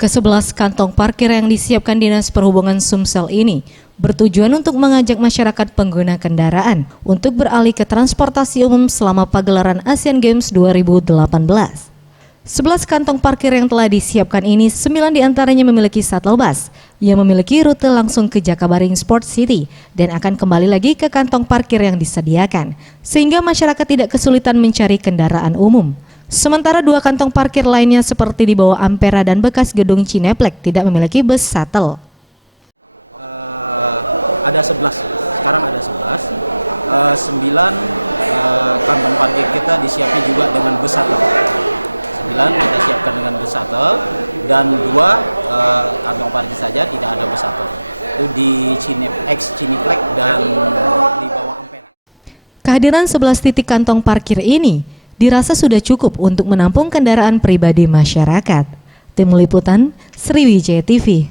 Ke-11 kantong parkir yang disiapkan Dinas Perhubungan Sumsel ini bertujuan untuk mengajak masyarakat pengguna kendaraan untuk beralih ke transportasi umum selama pagelaran Asian Games 2018. 11 kantong parkir yang telah disiapkan ini, 9 diantaranya memiliki shuttle bus yang memiliki rute langsung ke Jakabaring Sport City dan akan kembali lagi ke kantong parkir yang disediakan, sehingga masyarakat tidak kesulitan mencari kendaraan umum. Sementara 2 kantong parkir lainnya seperti di bawah Ampera dan bekas gedung Cineplex tidak memiliki bus shuttle. Ada 11, sekarang ada 11, 9 kantong parkir kita disiapkan juga dengan bus shuttle. 9 kita siapkan dengan bus shuttle dan 2 kantong parkir saja tidak ada bus shuttle. Itu di Cineplex dan di bawah Ampera. Kehadiran 11 titik kantong parkir ini dirasa sudah cukup untuk menampung kendaraan pribadi masyarakat. Tim Liputan, Sriwijaya TV.